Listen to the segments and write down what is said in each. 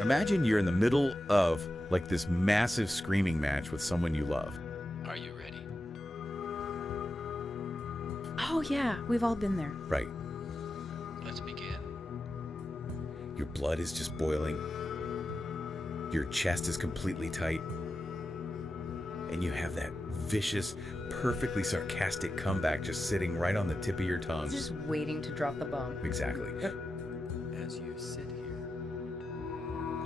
Imagine you're in the middle of like this massive screaming match with someone you love. Are you ready? Oh yeah, we've all been there. Right. Let's begin. Your blood is just boiling. Your chest is completely tight. And you have that vicious, perfectly sarcastic comeback just sitting right on the tip of your tongue. He's just waiting to drop the bomb. Exactly. As you sit here,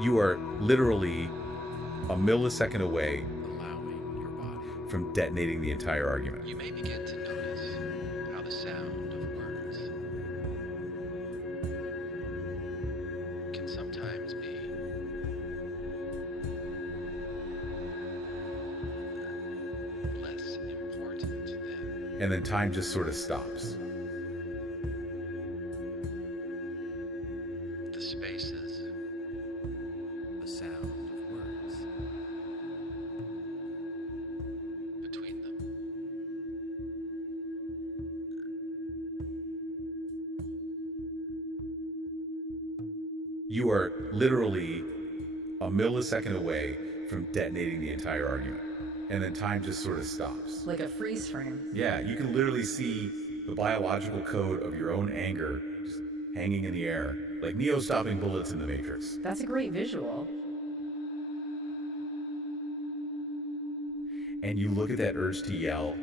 You are literally a millisecond away allowing your body, from detonating the entire argument. you may begin to notice how the sound of words can sometimes be less important than And then time just sort of stops. the spaces, the sound of words between them. You are literally a millisecond away from detonating the entire argument. And then time just sort of stops. Like a freeze frame. Yeah, you can literally see the biological code of your own anger just hanging in the air, like Neo stopping bullets in the Matrix. That's a great visual. And you look at that urge to yell,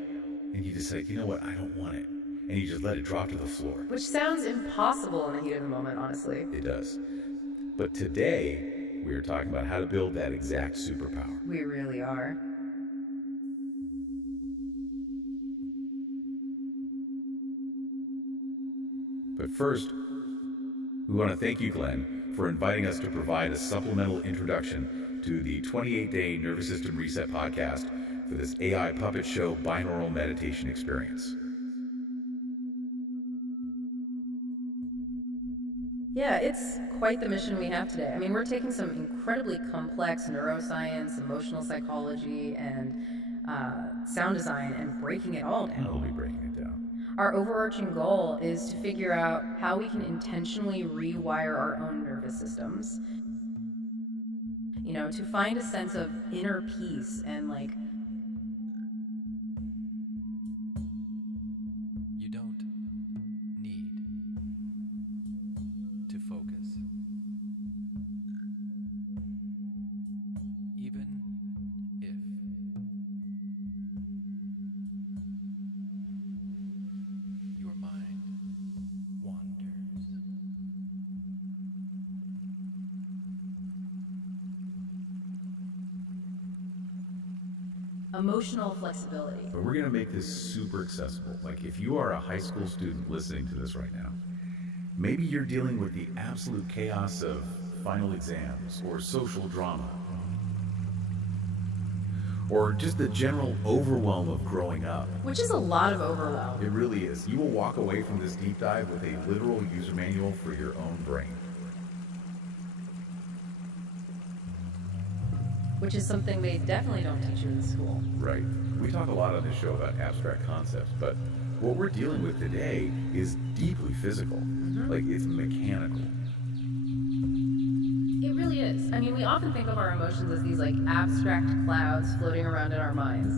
and you just say, you know what, I don't want it. And you just let it drop to the floor. Which sounds impossible in the heat of the moment, honestly. It does. But today, we are talking about how to build that exact superpower. We really are. But first, we want to thank you, Glenn, for inviting us to provide a supplemental introduction to the 28-day Nervous System Reset podcast for this AI puppet show binaural meditation experience. Yeah, it's quite the mission we have today. I mean, we're taking some incredibly complex neuroscience, emotional psychology, and sound design and breaking it all down. I'll be breaking it down. Our overarching goal is to figure out how we can intentionally rewire our own nervous systems. You know, to find a sense of inner peace and like You don't need to focus. Even if your mind wanders. emotional flexibility. But we're going to make this super accessible. Like, if you are a high school student listening to this right now, maybe you're dealing with the absolute chaos of final exams or social drama, or just the general overwhelm of growing up. Which is a lot of overwhelm. It really is. You will walk away from this deep dive with a literal user manual for your own brain. Which is something they definitely don't teach you in school. Right. We talk a lot on this show about abstract concepts, but what we're dealing with today is deeply physical. Like, it's mechanical. It really is. I mean, we often think of our emotions as these like abstract clouds floating around in our minds.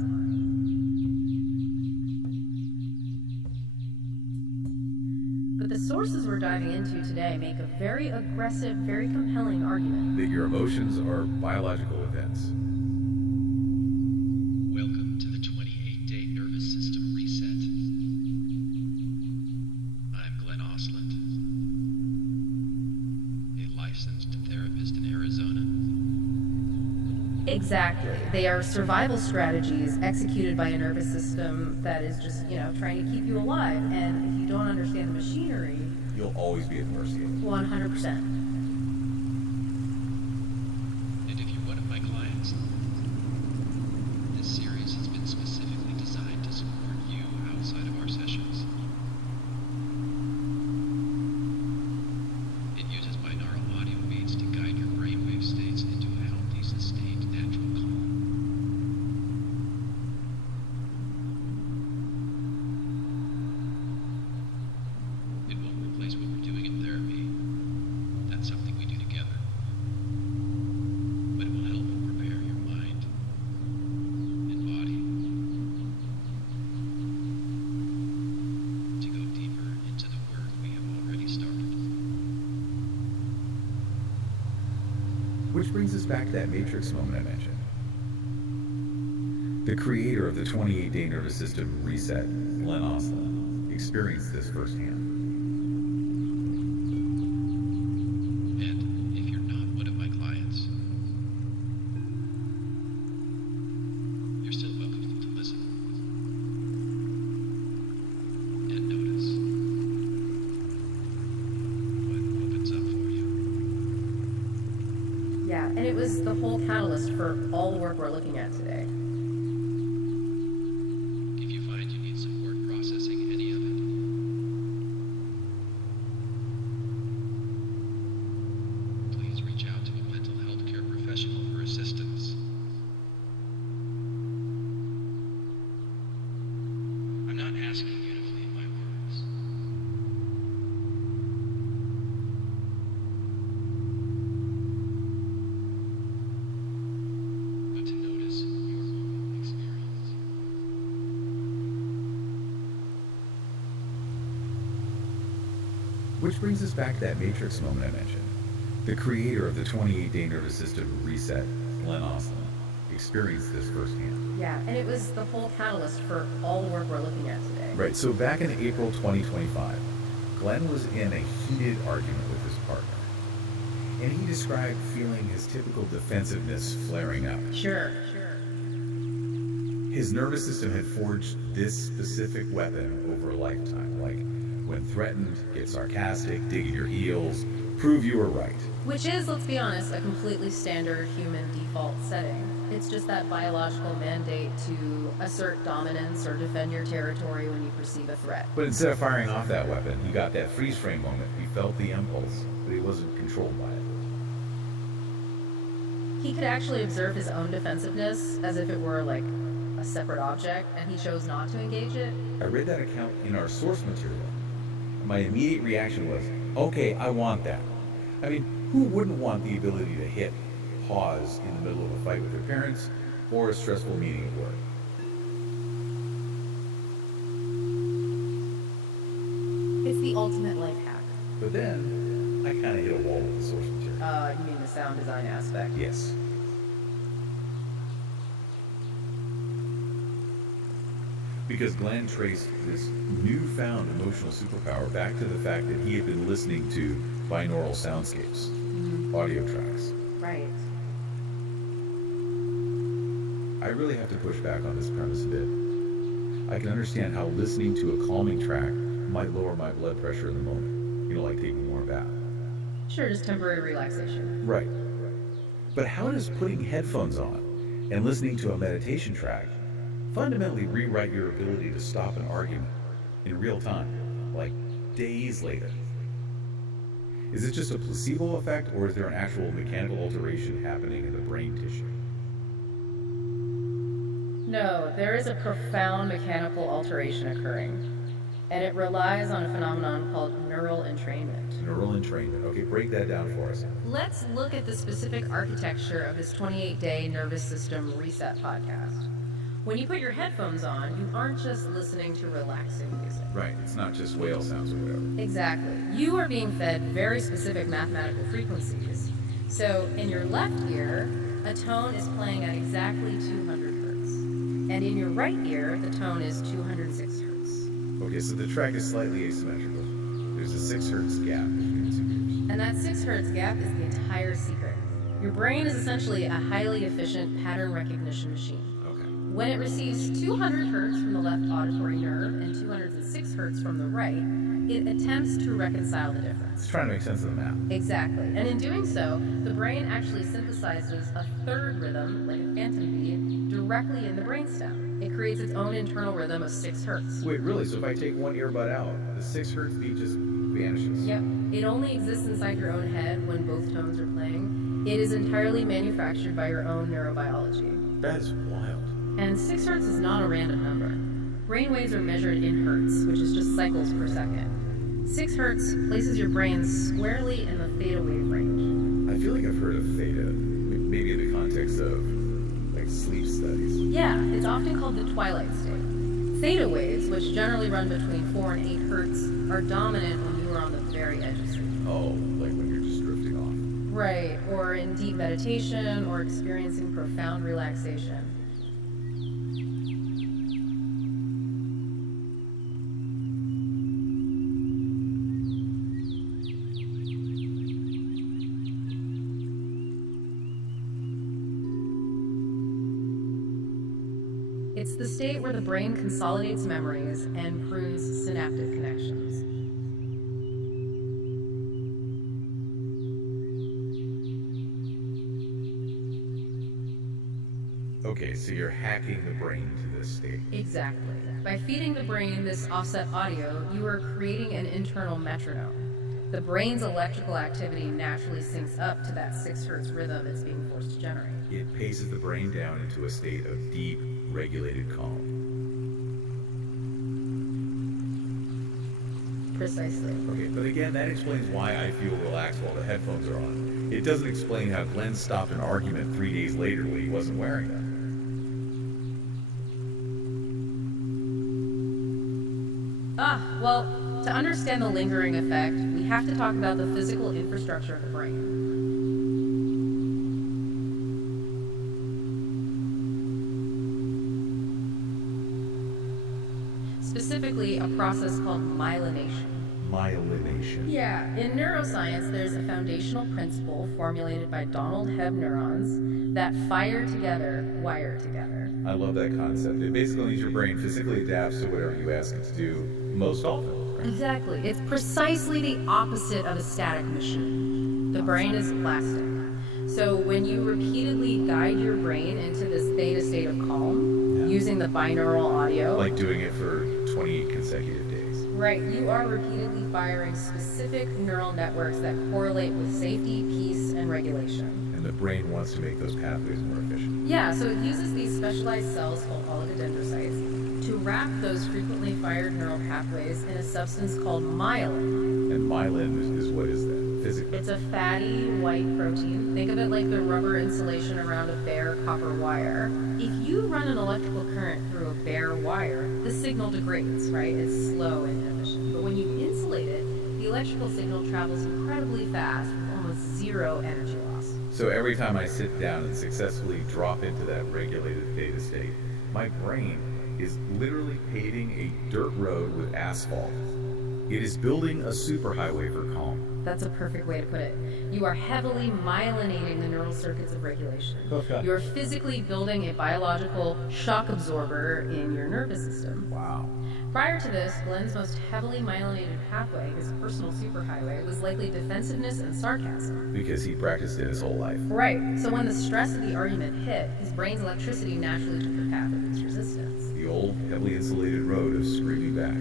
But the sources we're diving into today make a very aggressive, very compelling argument. That your emotions are biological events. Welcome to the 28-day Nervous System Reset. I'm Glenn Osland, a licensed therapist in Arizona. Exactly. They are survival strategies executed by a nervous system that is just, you know, trying to keep you alive. And if you don't understand the machinery, You'll always be at mercy. 100%. And if you're one of my clients, this series has been specifically designed to support you outside of our sessions. It uses binaural audio beats to guide your brainwave states into a healthy, sustained, natural calm. It won't replace what we're doing in therapy. That's up brings us back to that matrix moment I mentioned. The creator of the 28-day nervous system reset, Glenn Oslin, experienced this firsthand. And if you're not one of my clients, you're still welcome to listen and notice what opens up for you. Yeah, and it was the whole catalyst for all the work we're looking at today. If you find you need support processing any of it, please reach out to a mental health care professional for assistance. I'm not asking you to believe my words. But to notice your own experience. Which brings us back to that matrix moment I mentioned. The creator of the 28-day nervous system reset, Glenn Oslin, experienced this firsthand. Yeah, and it was the whole catalyst for all the work we're looking at today. Right, so back in April 2025, Glenn was in a heated argument with his partner. And he described feeling his typical defensiveness flaring up. Sure. His nervous system had forged this specific weapon over a lifetime, like when threatened, get sarcastic, dig in your heels, prove you were right. Which is, let's be honest, a completely standard human default setting. It's just that biological mandate to assert dominance or defend your territory when you perceive a threat. But instead of firing off that weapon, he got that freeze frame moment. He felt the impulse, but he wasn't controlled by it. He could actually observe his own defensiveness as if it were like a separate object, and he chose not to engage it. I read that account in our source material. My immediate reaction was, okay, I want that. I mean, who wouldn't want the ability to hit pause in the middle of a fight with their parents or a stressful meeting at work? It's the ultimate life hack. But then, I kind of hit a wall with the source material. You mean the sound design aspect? Yes. Because Glenn traced this newfound emotional superpower back to the fact that he had been listening to binaural soundscapes, audio tracks. Right. I really have to push back on this premise a bit. I can understand how listening to a calming track might lower my blood pressure in the moment, like taking a warm bath. Sure, just temporary relaxation. Right. But how does putting headphones on and listening to a meditation track fundamentally rewrite your ability to stop an argument in real time, like days later? Is it just a placebo effect, or is there an actual mechanical alteration happening in the brain tissue? No, there is a profound mechanical alteration occurring, and it relies on a phenomenon called neural entrainment. Neural entrainment. Okay, break that down for us. Let's look at the specific architecture of this 28-day nervous system reset podcast. When you put your headphones on, you aren't just listening to relaxing music. Right, it's not just whale sounds or whatever. Exactly. You are being fed very specific mathematical frequencies. So in your left ear, a tone is playing at exactly 200 hertz. And in your right ear, the tone is 206 hertz. Okay, so the track is slightly asymmetrical. There's a 6 hertz gap between the two ears. And that 6 hertz gap is the entire secret. Your brain is essentially a highly efficient pattern recognition machine. When it receives 200 hertz from the left auditory nerve and 206 hertz from the right, it attempts to reconcile the difference. It's trying to make sense of the math. Exactly. And in doing so, the brain actually synthesizes a third rhythm, like a phantom beat, directly in the brainstem. It creates its own internal rhythm of 6 hertz. Wait, really? So if I take one earbud out, the 6 hertz beat just vanishes? Yep. It only exists inside your own head when both tones are playing. It is entirely manufactured by your own neurobiology. That is wild. And 6 hertz is not a random number. Brain waves are measured in hertz, which is just cycles per second. 6 hertz places your brain squarely in the theta wave range. I feel like I've heard of theta, maybe in the context of, like, sleep studies. Yeah, it's often called the twilight state. Theta waves, which generally run between 4 and 8 hertz, are dominant when you are on the very edge of sleep. Oh, like when you're just drifting off. Right, or in deep meditation, or experiencing profound relaxation. It's the state where the brain consolidates memories and prunes synaptic connections. Okay, so you're hacking the brain to this state. Exactly. By feeding the brain this offset audio, you are creating an internal metronome. The brain's electrical activity naturally syncs up to that 6 hertz rhythm it's being forced to generate. It paces the brain down into a state of deep, regulated calm. Precisely. Okay, but again, that explains why I feel relaxed while the headphones are on. It doesn't explain how Glenn stopped an argument 3 days later when he wasn't wearing them. Well, to understand the lingering effect, we have to talk about the physical infrastructure of the brain. Specifically, a process called myelination. Myelination. Yeah, in neuroscience, there's a foundational principle formulated by Donald Hebb neurons that fire together, wire together. I love that concept. It basically means your brain physically adapts to whatever you ask it to do most often. Right? Exactly. It's precisely the opposite of a static machine. The brain is plastic. So when you repeatedly guide your brain into this theta state of calm, using the binaural audio, like doing it for 28 consecutive days. Right, you are repeatedly firing specific neural networks that correlate with safety, peace, and regulation. And the brain wants to make those pathways more efficient. Yeah, so it uses these specialized cells called oligodendrocytes to wrap those frequently fired neural pathways in a substance called myelin. And myelin is what is that? Physically? It's a fatty white protein. Think of it like the rubber insulation around a bare copper wire. If you run an electrical current through a bare wire, the signal degrades, right? It's slow and inefficient. But when you insulate it, the electrical signal travels incredibly fast with almost zero energy loss. So every time I sit down and successfully drop into that regulated theta state, my brain is literally paving a dirt road with asphalt. It is building a superhighway for calm. That's a perfect way to put it. You are heavily myelinating the neural circuits of regulation. Okay. You're physically building a biological shock absorber in your nervous system. Wow. Prior to this, Glenn's most heavily myelinated pathway, his personal superhighway, was likely defensiveness and sarcasm. Because he practiced it his whole life. Right. So when the stress of the argument hit, his brain's electricity naturally took the path of least resistance. The old, heavily insulated road of screaming back.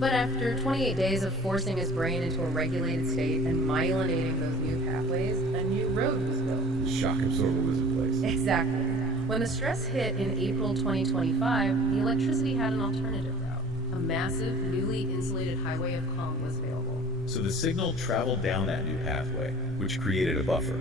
But after 28 days of forcing his brain into a regulated state and myelinating those new pathways, a new road was built. The shock absorber was in place. Exactly. When the stress hit in April 2025, the electricity had an alternative route. A massive, newly insulated highway of calm was available. So the signal traveled down that new pathway, which created a buffer,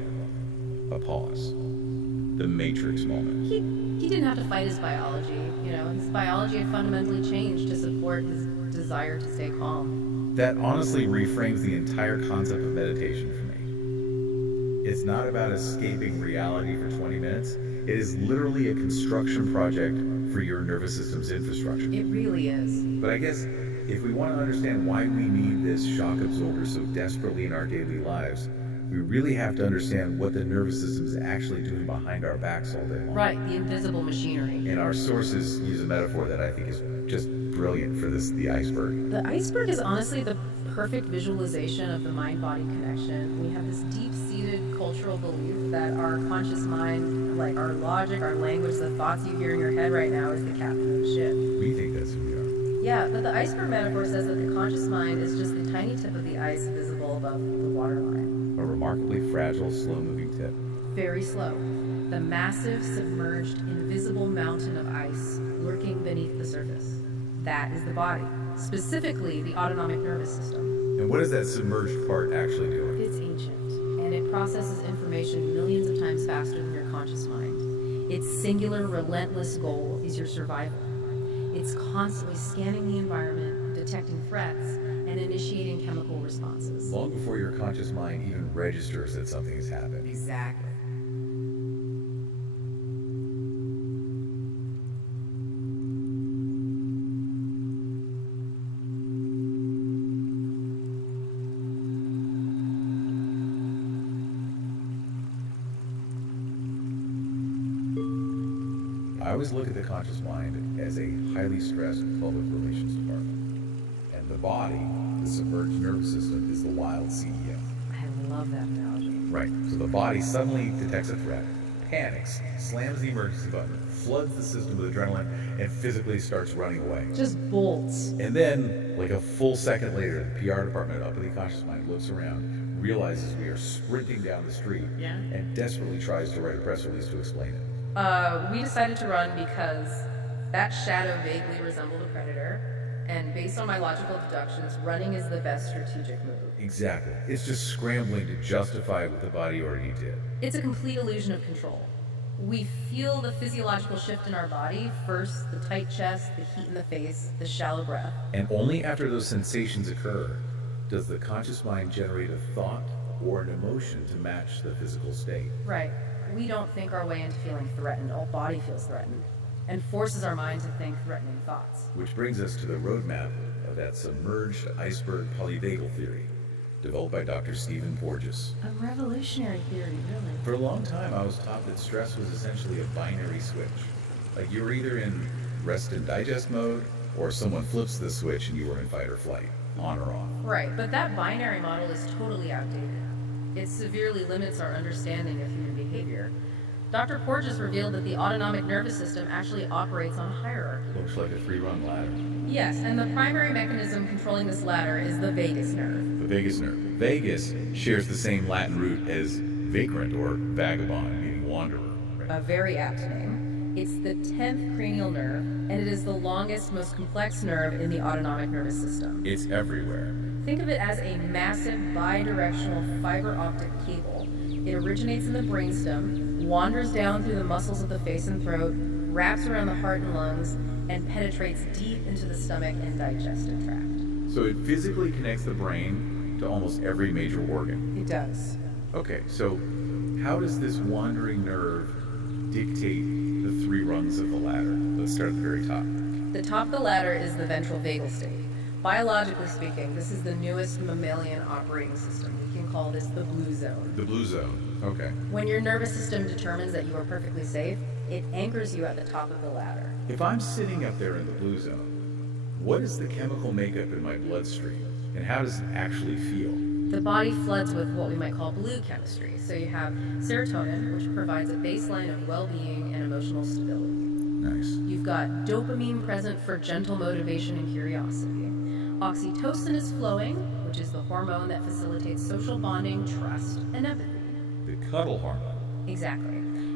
a pause, the Matrix moment. He didn't have to fight his biology. His biology had fundamentally changed to support his desire to stay calm. That honestly reframes the entire concept of meditation for me. It's not about escaping reality for 20 minutes. It is literally a construction project for your nervous system's infrastructure. It really is. But I guess if we want to understand why we need this shock absorber so desperately in our daily lives, we really have to understand what the nervous system is actually doing behind our backs all day long. Right, the invisible machinery. And our sources use a metaphor that I think is just brilliant for this, the iceberg. The iceberg is honestly the perfect visualization of the mind-body connection. We have this deep-seated cultural belief that our conscious mind, like our logic, our language, the thoughts you hear in your head right now is the captain of the ship. We think that's who we are. Yeah, but the iceberg metaphor says that the conscious mind is just the tiny tip of the ice visible above the waterline. A remarkably fragile, slow-moving tip. Very slow. The massive, submerged, invisible mountain of ice lurking beneath the surface. That is the body, specifically the autonomic nervous system. And what is that submerged part actually doing? It's ancient, and it processes information millions of times faster than your conscious mind. Its singular, relentless goal is your survival. It's constantly scanning the environment, detecting threats, and and initiating chemical responses. Long before your conscious mind even registers that something has happened. Exactly. I always look at the conscious mind as a highly stressed public relations department. And the body, the submerged nervous system, is the wild CEO. I love that analogy. Right. So the body suddenly detects a threat, panics, slams the emergency button, floods the system with adrenaline, and physically starts running away. Just bolts. And then, like a full second later, the PR department up in the conscious mind looks around, realizes we are sprinting down the street, and desperately tries to write a press release to explain it. We decided to run because that shadow vaguely resembled a predator, and based on my logical deductions, running is the best strategic move. Exactly. It's just scrambling to justify what the body already did. It's a complete illusion of control. We feel the physiological shift in our body, first the tight chest, the heat in the face, the shallow breath. And only after those sensations occur does the conscious mind generate a thought or an emotion to match the physical state. Right. We don't think our way into feeling threatened. Our body feels threatened and forces our mind to think threatening thoughts. Which brings us to the roadmap of that submerged iceberg polyvagal theory, developed by Dr. Stephen Porges. A revolutionary theory, really. For a long time, I was taught that stress was essentially a binary switch. Like you were either in rest and digest mode, or someone flips the switch and you were in fight or flight, on or off. Right, but that binary model is totally outdated. It severely limits our understanding of human behavior. Dr. Porges revealed that the autonomic nervous system actually operates on a hierarchy. Looks like a three-rung ladder. Yes, and the primary mechanism controlling this ladder is the vagus nerve. The vagus nerve. Vagus shares the same Latin root as vagrant or vagabond, meaning wanderer. Right? A very apt name. It's the 10th cranial nerve, and it is the longest, most complex nerve in the autonomic nervous system. It's everywhere. Think of it as a massive bidirectional fiber optic cable. It originates in the brainstem, wanders down through the muscles of the face and throat, wraps around the heart and lungs, and penetrates deep into the stomach and digestive tract. So it physically connects the brain to almost every major organ. It does. Okay, so how does this wandering nerve dictate the three rungs of the ladder? Let's start at the very top. The top of the ladder is the ventral vagal state. Biologically speaking, this is the newest mammalian operating system. We can call this the blue zone. The blue zone, okay. When your nervous system determines that you are perfectly safe, it anchors you at the top of the ladder. If I'm sitting up there in the blue zone, what is the chemical makeup in my bloodstream, and how does it actually feel? The body floods with what we might call blue chemistry. So you have serotonin, which provides a baseline of well-being and emotional stability. Nice. You've got dopamine present for gentle motivation and curiosity. Oxytocin is flowing, which is the hormone that facilitates social bonding, trust, and empathy. The cuddle hormone. Exactly.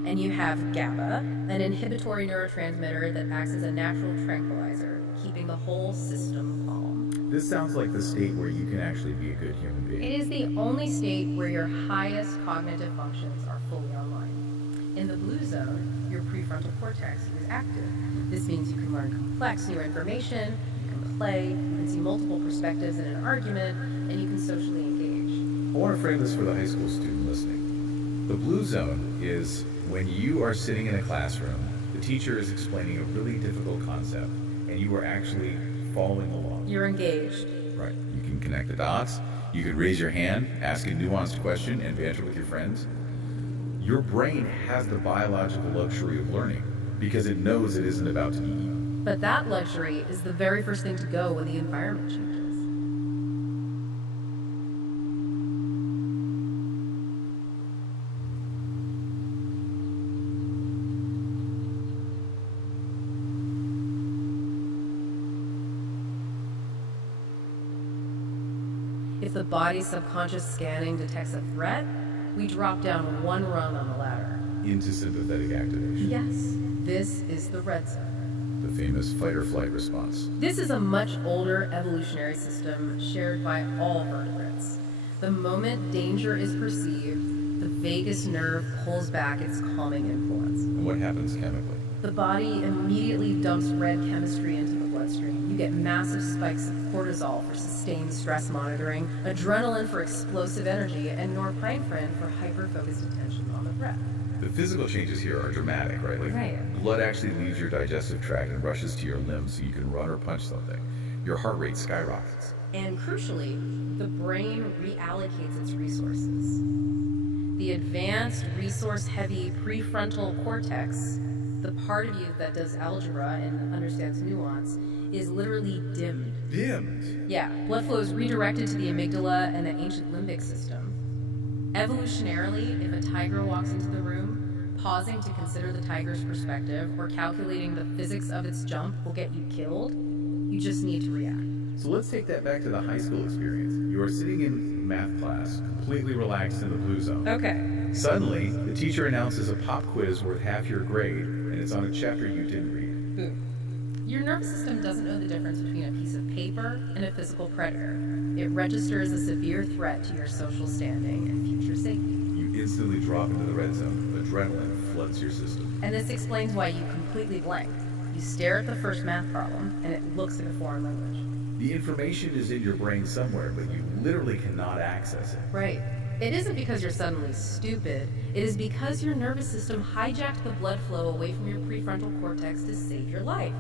And you have GABA, an inhibitory neurotransmitter that acts as a natural tranquilizer, keeping the whole system calm. This sounds like the state where you can actually be a good human being. It is the only state where your highest cognitive functions are fully online. In the blue zone, your prefrontal cortex is active. This means you can learn complex new information, you can play, you can see multiple perspectives in an argument, and you can socially engage. I want to frame this for the high school student listening. The blue zone is when you are sitting in a classroom, the teacher is explaining a really difficult concept, and you are actually following along. You're engaged. Right. You can connect the dots. You can raise your hand, ask a nuanced question, and banter with your friends. Your brain has the biological luxury of learning because it knows it isn't about to be eaten. But that luxury is the very first thing to go when the environment changes. If the body's subconscious scanning detects a threat, we drop down one rung on the ladder. Into sympathetic activation. Yes, this is the red zone. The famous fight or flight response. This is a much older evolutionary system shared by all vertebrates. The moment danger is perceived, the vagus nerve pulls back its calming influence. And what happens chemically? The body immediately dumps red chemistry into the bloodstream. bloodstream. You get massive spikes of cortisol for sustained stress monitoring, adrenaline for explosive energy, and norepinephrine for hyper-focused attention on the breath. The physical changes here are dramatic, right? Right. Blood actually leaves your digestive tract and rushes to your limbs so you can run or punch something. Your heart rate skyrockets. And crucially, the brain reallocates its resources. The advanced, resource-heavy prefrontal cortex, the part of you that does algebra and understands nuance, is literally dimmed. Dimmed? Yeah, blood flow is redirected to the amygdala and the ancient limbic system. Evolutionarily, if a tiger walks into the room, pausing to consider the tiger's perspective or calculating the physics of its jump will get you killed. You just need to react. So let's take that back to the high school experience. You are sitting in math class, completely relaxed in the blue zone. Okay. Suddenly, the teacher announces a pop quiz worth half your grade, and it's on a chapter you didn't read. Boom. Your nervous system doesn't know the difference between a piece of paper and a physical predator. It registers a severe threat to your social standing and future safety. You instantly drop into the red zone. Adrenaline floods your system. And this explains why you completely blank. You stare at the first math problem, and it looks like a foreign language. The information is in your brain somewhere, but you literally cannot access it. Right. It isn't because you're suddenly stupid. It is because your nervous system hijacked the blood flow away from your prefrontal cortex to save your life.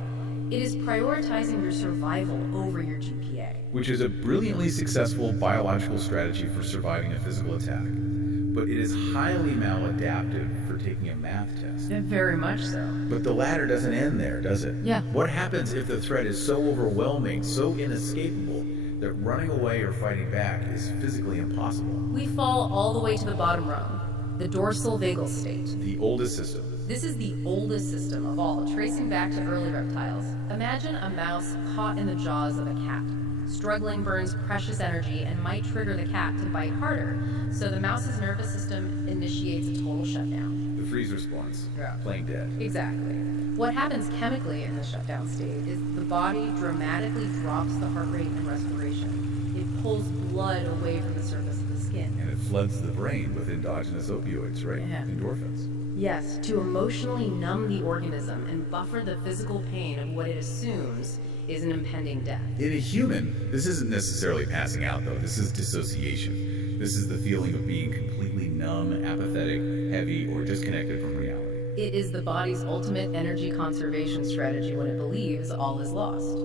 It is prioritizing your survival over your GPA. Which is a brilliantly successful biological strategy for surviving a physical attack. But it is highly maladaptive for taking a math test. Yeah, very much so. But the ladder doesn't end there, does it? Yeah. What happens if the threat is so overwhelming, so inescapable, that running away or fighting back is physically impossible? We fall all the way to the bottom rung, the dorsal vagal state. The oldest system. This is the oldest system of all, tracing back to early reptiles. Imagine a mouse caught in the jaws of a cat. Struggling burns precious energy and might trigger the cat to bite harder, so the mouse's nervous system initiates a total shutdown. The freeze response. Yeah. Playing dead. Exactly. What happens chemically in the shutdown state is the body dramatically drops the heart rate and respiration. It pulls blood away from the surface of the skin. And it floods the brain with endogenous opioids, right? Yeah. Endorphins. Yes, to emotionally numb the organism and buffer the physical pain of what it assumes is an impending death. In a human, this isn't necessarily passing out, though. This is dissociation. This is the feeling of being completely numb, apathetic, heavy, or disconnected from reality. It is the body's ultimate energy conservation strategy when it believes all is lost.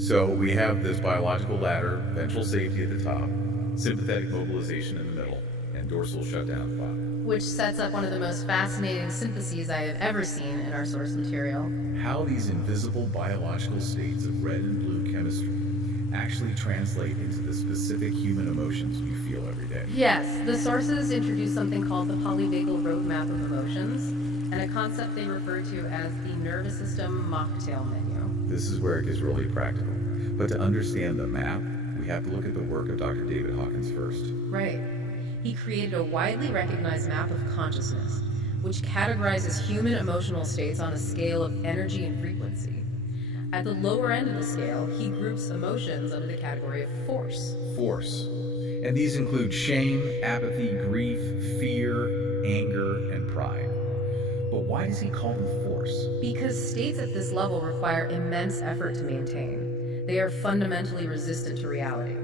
So we have this biological ladder, ventral safety at the top, sympathetic mobilization in the middle, and dorsal shutdown at the bottom. Which sets up one of the most fascinating syntheses I have ever seen in our source material. How these invisible biological states of red and blue chemistry actually translate into the specific human emotions we feel every day. Yes, the sources introduce something called the Polyvagal roadmap of emotions, and a concept they refer to as the nervous system mocktail menu. This is where it gets really practical. But to understand the map, we have to look at the work of Dr. David Hawkins first. Right. He created a widely recognized map of consciousness, which categorizes human emotional states on a scale of energy and frequency. At the lower end of the scale, he groups emotions under the category of force. Force. And these include shame, apathy, grief, fear, anger, and pride. But why does he call them force? Because states at this level require immense effort to maintain. They are fundamentally resistant to reality.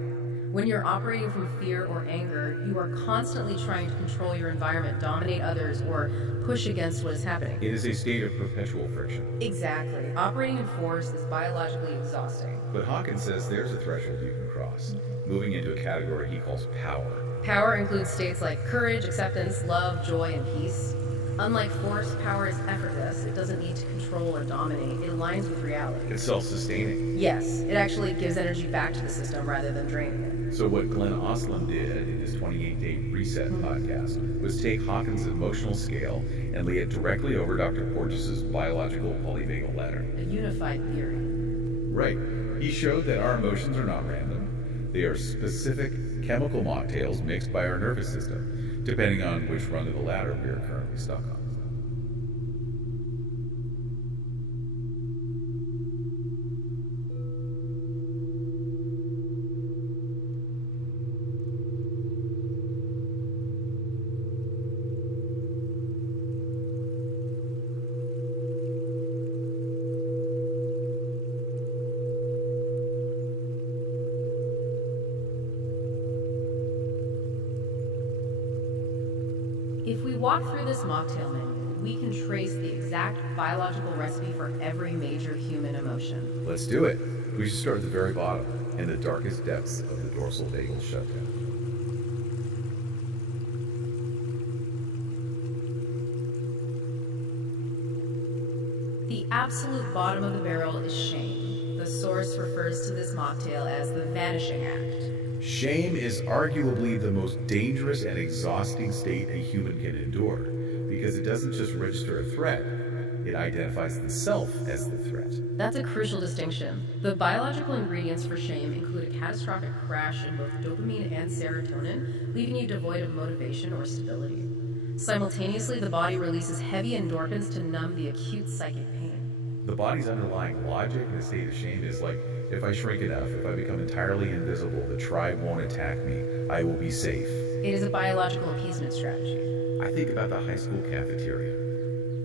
When you're operating from fear or anger, you are constantly trying to control your environment, dominate others, or push against what is happening. It is a state of perpetual friction. Exactly. Operating in force is biologically exhausting. But Hawkins says there's a threshold you can cross, moving into a category he calls power. Power includes states like courage, acceptance, love, joy, and peace. Unlike force, power is effortless. It doesn't need to control or dominate. It aligns with reality. It's self-sustaining. Yes, it actually gives energy back to the system rather than draining it. So what Glenn Ostlund did in his 28-day reset podcast was take Hawkins' emotional scale and lay it directly over Dr. Porges' biological polyvagal ladder. A unified theory. Right. He showed that our emotions are not random. They are specific chemical mocktails mixed by our nervous system, depending on which rung of the ladder we are currently stuck on. If we walk through this mocktail menu, we can trace the exact biological recipe for every major human emotion. Let's do it. We should start at the very bottom, in the darkest depths of the dorsal vagal shutdown. The absolute bottom of the barrel is shame. The source refers to this mocktail as the vanishing act. Shame is arguably the most dangerous and exhausting state a human can endure, because it doesn't just register a threat, it identifies the self as the threat. That's a crucial distinction. The biological ingredients for shame include a catastrophic crash in both dopamine and serotonin, leaving you devoid of motivation or stability. Simultaneously, the body releases heavy endorphins to numb the acute psychic pain. The body's underlying logic in a state of shame is like, if I shrink enough, if I become entirely invisible, the tribe won't attack me, I will be safe. It is a biological appeasement strategy. I think about the high school cafeteria.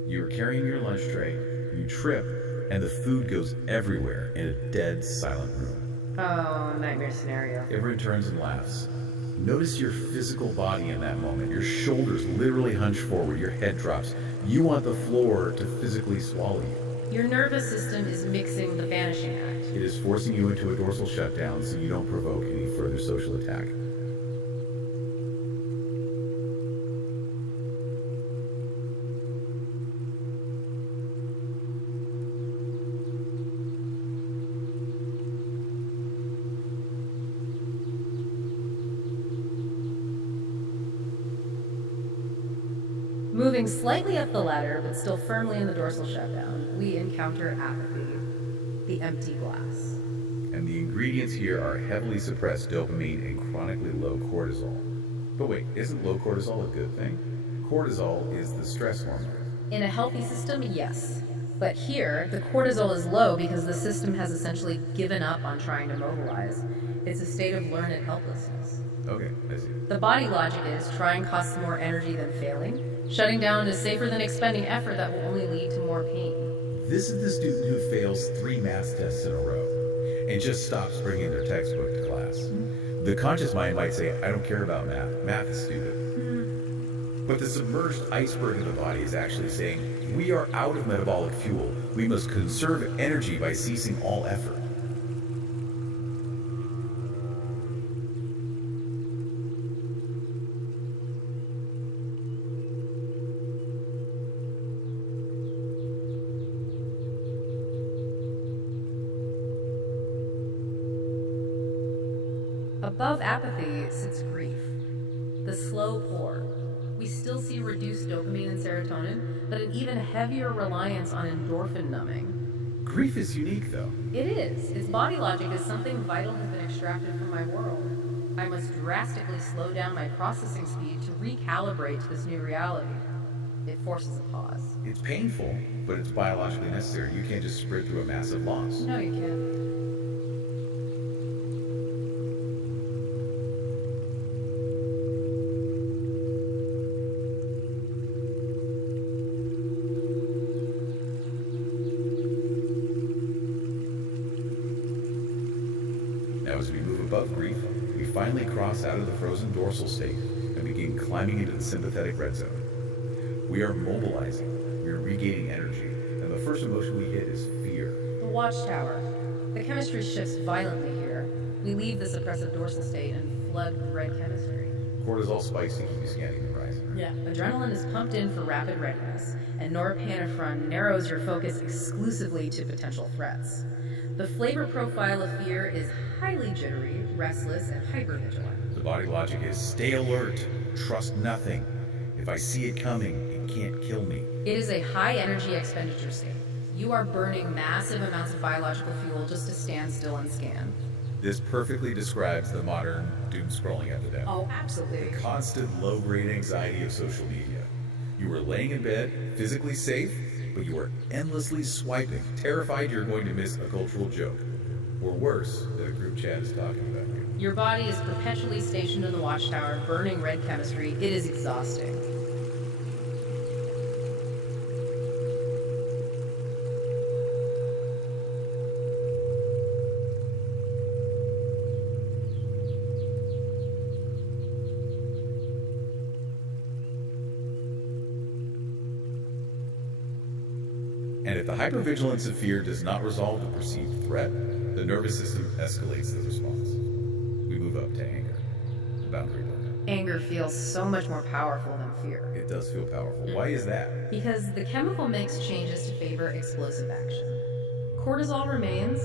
You're carrying your lunch tray, you trip, and the food goes everywhere in a dead, silent room. Oh, nightmare scenario. Everyone turns and laughs. Notice your physical body in that moment. Your shoulders literally hunch forward, your head drops. You want the floor to physically swallow you. Your nervous system is mixing the vanishing act. It is forcing you into a dorsal shutdown so you don't provoke any further social attack. Moving slightly up the ladder, but still firmly in the dorsal shutdown, we encounter apathy, the empty glass. And the ingredients here are heavily suppressed dopamine and chronically low cortisol. But wait, isn't low cortisol a good thing? Cortisol is the stress hormone. In a healthy system, yes. But here, the cortisol is low because the system has essentially given up on trying to mobilize. It's a state of learned helplessness. Okay, I see. The body logic is trying costs more energy than failing. Shutting down is safer than expending effort that will only lead to more pain. This is the student who fails 3 math tests in a row and just stops bringing their textbook to class. Mm-hmm. The conscious mind might say, I don't care about math. Math is stupid. Mm-hmm. But the submerged iceberg of the body is actually saying, we are out of metabolic fuel. We must conserve energy by ceasing all effort. Above apathy sits grief, the slow pour. We still see reduced dopamine and serotonin, but an even heavier reliance on endorphin numbing. Grief is unique, though. It is. Its body logic is something vital has been extracted from my world. I must drastically slow down my processing speed to recalibrate to this new reality. It forces a pause. It's painful, but it's biologically necessary. You can't just sprint through a massive loss. No, you can't. As we move above grief, we finally cross out of the frozen dorsal state and begin climbing into the sympathetic red zone. We are mobilizing, we are regaining energy, and the first emotion we hit is fear. The watchtower. The chemistry shifts violently here. We leave the suppressive dorsal state and flood with red chemistry. Cortisol spikes to keep you scanning the horizon. Yeah. Adrenaline is pumped in for rapid readiness, and norepinephrine narrows your focus exclusively to potential threats. The flavor profile of fear is highly jittery, restless, and hypervigilant. The body logic is stay alert, trust nothing. If I see it coming, it can't kill me. It is a high energy expenditure state. You are burning massive amounts of biological fuel just to stand still and scan. This perfectly describes the modern doom scrolling epidemic. Oh, absolutely. The constant low-grade anxiety of social media. You are laying in bed, physically safe, but you are endlessly swiping, terrified you're going to miss a cultural joke. Or worse, that a group chat is talking about you. Your body is perpetually stationed in the watchtower, burning red chemistry. It is exhausting. And if the hypervigilance of fear does not resolve the perceived threat, the nervous system escalates the response. We move up to anger, the boundary limit. Anger feels so much more powerful than fear. It does feel powerful. Why is that? Because the chemical mix changes to favor explosive action. Cortisol remains,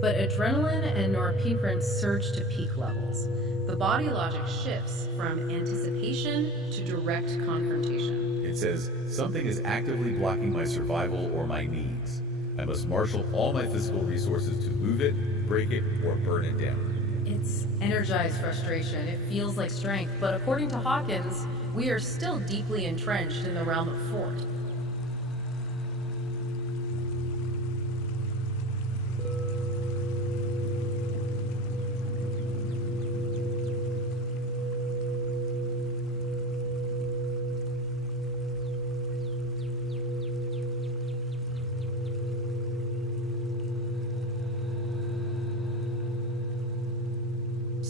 but adrenaline and norepinephrine surge to peak levels. The body logic shifts from anticipation to direct confrontation. It says, something is actively blocking my survival or my needs. I must marshal all my physical resources to move it, break it, or burn it down. It's energized frustration. It feels like strength, but according to Hawkins, we are still deeply entrenched in the realm of fort.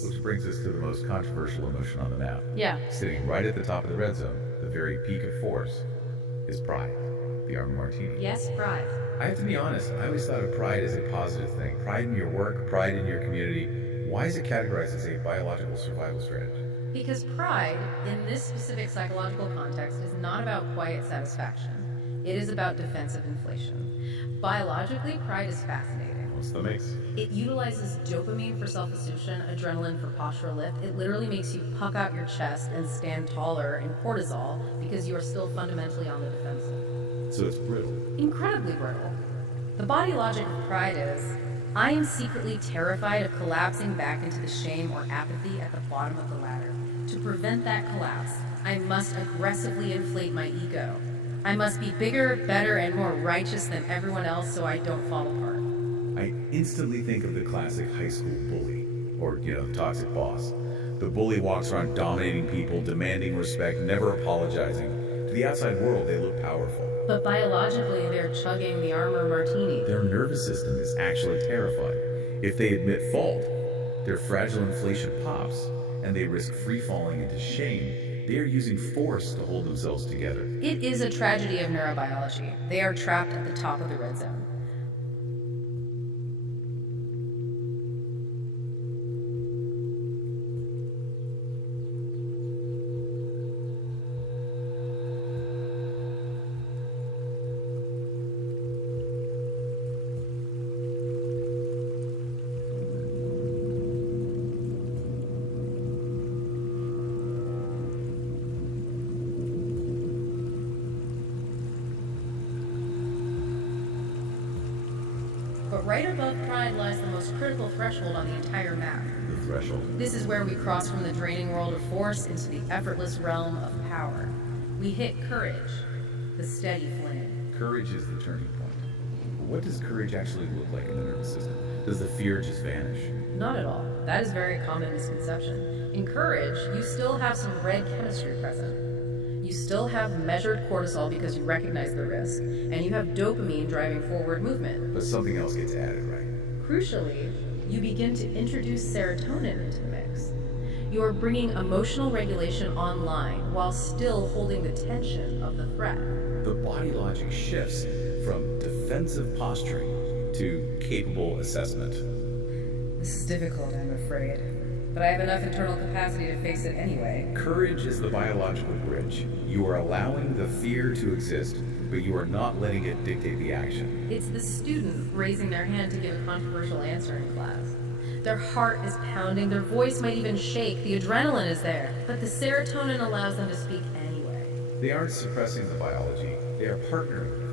Which brings us to the most controversial emotion on the map. Yeah. Sitting right at the top of the red zone, the very peak of force, is pride, the armor martini. Yes, pride. I have to be honest, I always thought of pride as a positive thing. Pride in your work, pride in your community. Why is it categorized as a biological survival strategy? Because pride, in this specific psychological context, is not about quiet satisfaction. It is about defensive inflation. Biologically, pride is fascinating. What's the mix? It utilizes dopamine for self-assertion, adrenaline for postural lift. It literally makes you puck out your chest and stand taller, and cortisol because you are still fundamentally on the defensive. So it's brittle. Incredibly brittle. The body logic of pride is, I am secretly terrified of collapsing back into the shame or apathy at the bottom of the ladder. To prevent that collapse, I must aggressively inflate my ego. I must be bigger, better, and more righteous than everyone else so I don't fall apart. I instantly think of the classic high school bully, or, the toxic boss. The bully walks around dominating people, demanding respect, never apologizing. To the outside world, they look powerful. But biologically, they're chugging the armor martini. Their nervous system is actually terrified. If they admit fault, their fragile inflation pops, and they risk free falling into shame. They are using force to hold themselves together. It is a tragedy of neurobiology. They are trapped at the top of the red zone. But right above pride lies the most critical threshold on the entire map. The threshold. This is where we cross from the draining world of force into the effortless realm of power. We hit courage, the steady flame. Courage is the turning point. What does courage actually look like in the nervous system? Does the fear just vanish? Not at all. That is a very common misconception. In courage, you still have some red chemistry present. You still have measured cortisol because you recognize the risk, and you have dopamine driving forward movement. But something else gets added, right? Crucially, you begin to introduce serotonin into the mix. You are bringing emotional regulation online while still holding the tension of the threat. The body logic shifts from defensive posturing to capable assessment. This is difficult, I'm afraid. But I have enough internal capacity to face it anyway. Courage is the biological bridge. You are allowing the fear to exist, but you are not letting it dictate the action. It's the student raising their hand to give a controversial answer in class. Their heart is pounding, their voice might even shake, the adrenaline is there, but the serotonin allows them to speak anyway. They aren't suppressing the biology, they are partnering with it.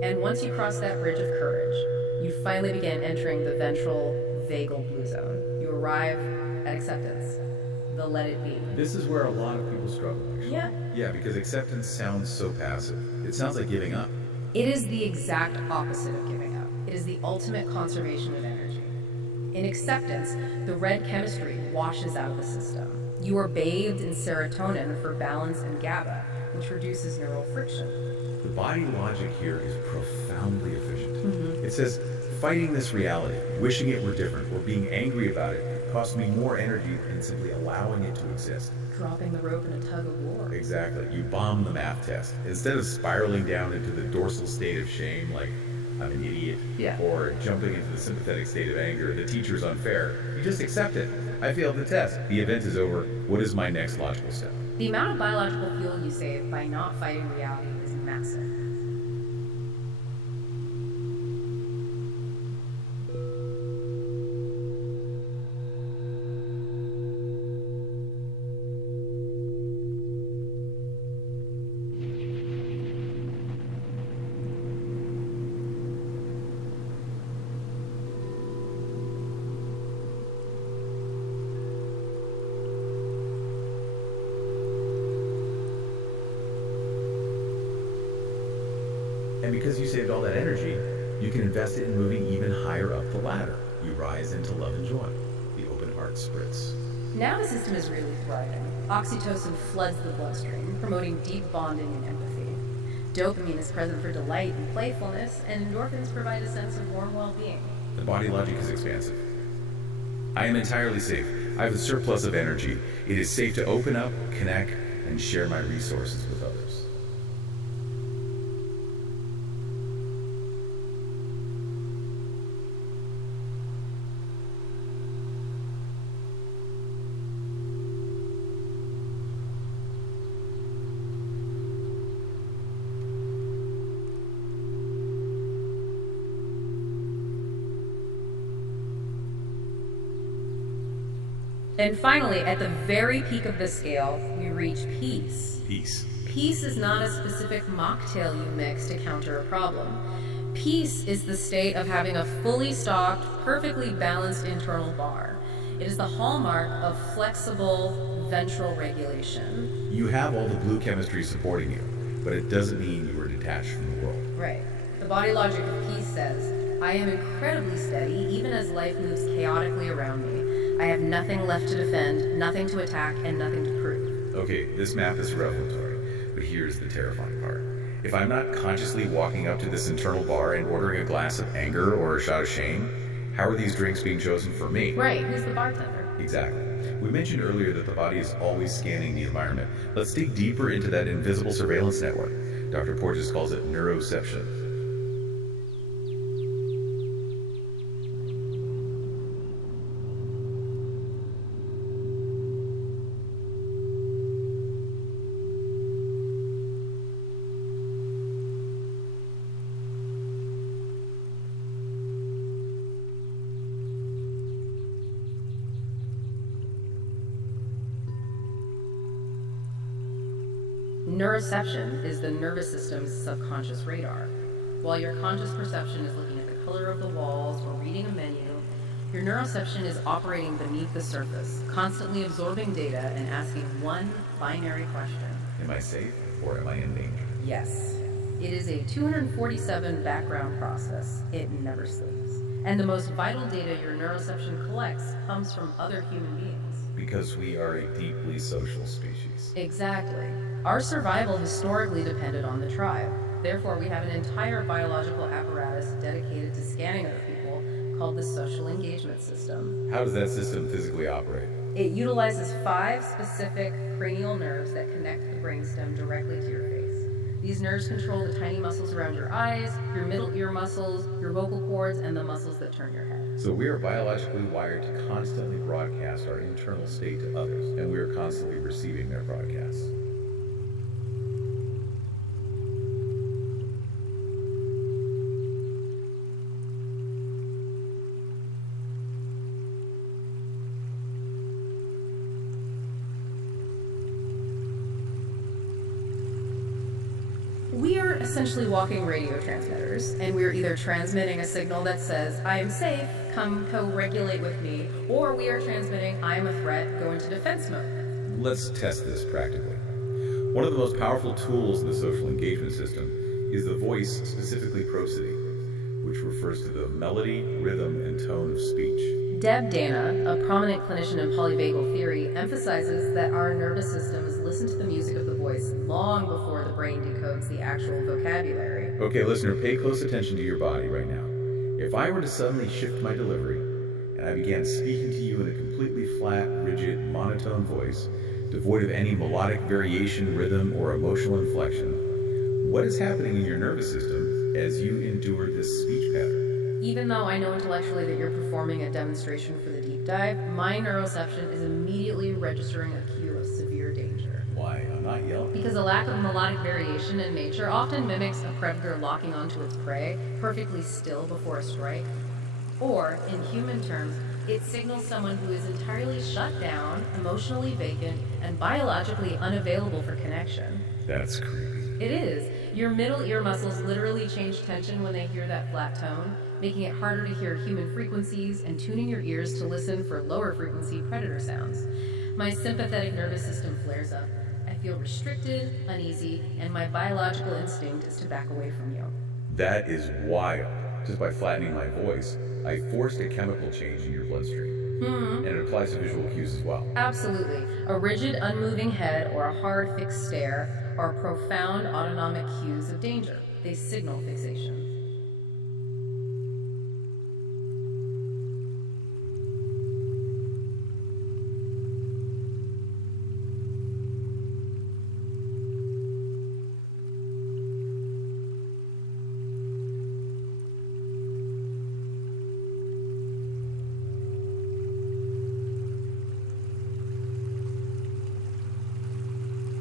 And once you cross that bridge of courage, you finally begin entering the ventral vagal blue zone. You arrive at acceptance, the let it be. This is where a lot of people struggle, actually. Yeah. Yeah, because acceptance sounds so passive. It sounds like giving up. It is the exact opposite of giving It is the ultimate conservation of energy. In acceptance, the red chemistry washes out of the system. You are bathed in serotonin for balance and GABA, which reduces neural friction. The body logic here is profoundly efficient. It says, fighting this reality, wishing it were different, or being angry about it costs me more energy than simply allowing it to exist. Dropping the rope in a tug of war. Exactly. You bomb the math test. Instead of spiraling down into the dorsal state of shame, like I'm an idiot, or jumping into the sympathetic state of anger, the teacher's unfair, you just accept it. I failed the test. The event is over. What is my next logical step? The amount of biological fuel you save by not fighting reality is massive. And because you saved all that energy, you can invest it in moving even higher up the ladder. You rise into love and joy. The open heart spritz. Now the system is really thriving. Oxytocin floods the bloodstream, promoting deep bonding and empathy. Dopamine is present for delight and playfulness, and endorphins provide a sense of warm well-being. The body logic is expansive. I am entirely safe. I have a surplus of energy. It is safe to open up, connect, and share my resources with others. And finally, at the very peak of the scale, we reach peace. Peace. Peace is not a specific mocktail you mix to counter a problem. Peace is the state of having a fully stocked, perfectly balanced internal bar. It is the hallmark of flexible ventral regulation. You have all the blue chemistry supporting you, but it doesn't mean you are detached from the world. Right. The body logic of peace says, I am incredibly steady even as life moves chaotically around me. I have nothing left to defend, nothing to attack, and nothing to prove. Okay, this map is revelatory, but here's the terrifying part. If I'm not consciously walking up to this internal bar and ordering a glass of anger or a shot of shame, how are these drinks being chosen for me? Right, who's the bartender? Exactly. We mentioned earlier that the body is always scanning the environment. Let's dig deeper into that invisible surveillance network. Dr. Porges calls it neuroception. Neuroception is the nervous system's subconscious radar. While your conscious perception is looking at the color of the walls or reading a menu, your neuroception is operating beneath the surface, constantly absorbing data and asking one binary question. Am I safe or am I in danger? Yes. It is a 247 background process. It never sleeps. And the most vital data your neuroception collects comes from other human beings. Because we are a deeply social species. Exactly. Our survival historically depended on the tribe. Therefore, we have an entire biological apparatus dedicated to scanning other people called the social engagement system. How does that system physically operate? It utilizes 5 specific cranial nerves that connect the brainstem directly to your face. These nerves control the tiny muscles around your eyes, your middle ear muscles, your vocal cords, and the muscles that turn your head. So we are biologically wired to constantly broadcast our internal state to others, and we are constantly receiving their broadcasts. We are essentially walking radio transmitters, and we're either transmitting a signal that says, I am safe, come co-regulate with me, or we are transmitting, I am a threat, go into defense mode. Let's test this practically. One of the most powerful tools in the social engagement system is the voice, specifically prosody. which refers to the melody, rhythm, and tone of speech. Deb Dana, a prominent clinician in polyvagal theory, emphasizes that our nervous systems listen to the music of the voice long before the brain decodes the actual vocabulary. Okay, listener, pay close attention to your body right now. If I were to suddenly shift my delivery, and I began speaking to you in a completely flat, rigid, monotone voice, devoid of any melodic variation, rhythm, or emotional inflection, what is happening in your nervous system as you endure this speech pattern? Even though I know intellectually that you're performing a demonstration for the deep dive, my neuroception is immediately registering a cue of severe danger. Why? I'm not yelling. Because a lack of melodic variation in nature often mimics a predator locking onto its prey, perfectly still before a strike. Or, in human terms, it signals someone who is entirely shut down, emotionally vacant, and biologically unavailable for connection. That's creepy. It is. Your middle ear muscles literally change tension when they hear that flat tone, making it harder to hear human frequencies and tuning your ears to listen for lower frequency predator sounds. My sympathetic nervous system flares up. I feel restricted, uneasy, and my biological instinct is to back away from you. That is wild. Just by flattening my voice, I forced a chemical change in your bloodstream. And it applies to visual cues as well. Absolutely. A rigid, unmoving head or a hard, fixed stare are profound autonomic cues of danger. They signal fixation.